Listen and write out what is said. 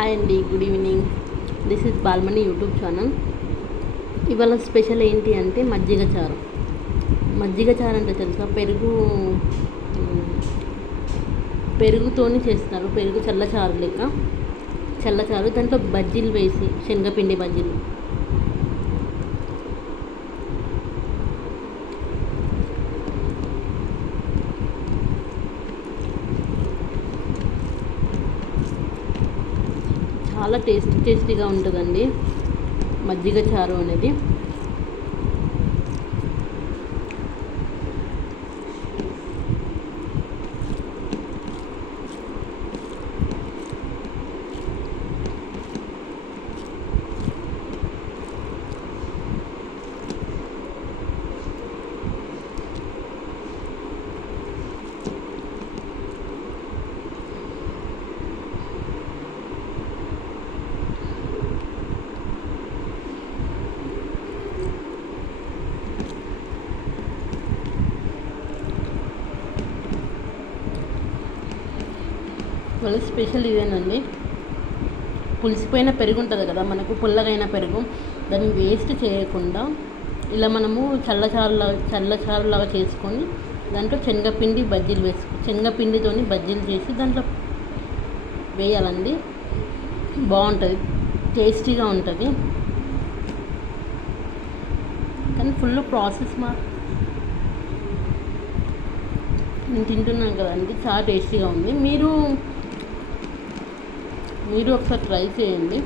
Hi అండి, good evening. This is Balmani YouTube channel. ఇవాళ special ఏంటి అంటే మజ్జిగ చారు. మజ్జిగ చారు అంటే తెలుసా? పెరుగుతోని చేస్తున్నారు. పెరుగు చల్లచారు లెక్క, చల్లచారు. దాంట్లో బజ్జీలు వేసి, శనగపిండి బజ్జీలు. చాలా టేస్టీగా ఉంటుందండి మజ్జిగ చారు అనేది. వాళ్ళ స్పెషల్ ఇదేనండి. పులిసిపోయిన పెరుగు ఉంటుంది కదా, మనకు పుల్లగైన పెరుగు, దాన్ని వేస్ట్ చేయకుండా ఇలా మనము చల్లచారులాగా చేసుకొని దాంట్లో శనగపిండి బజ్జీలు శనగపిండితోని బజ్జీలు చేసి దాంట్లో వేయాలండి. బాగుంటుంది, టేస్టీగా ఉంటుంది. కానీ ఫుల్ ప్రాసెస్ నేను తింటున్నాను కదండి, చాలా టేస్టీగా ఉంది. మీరు ఒకసారి ట్రై చేయండి.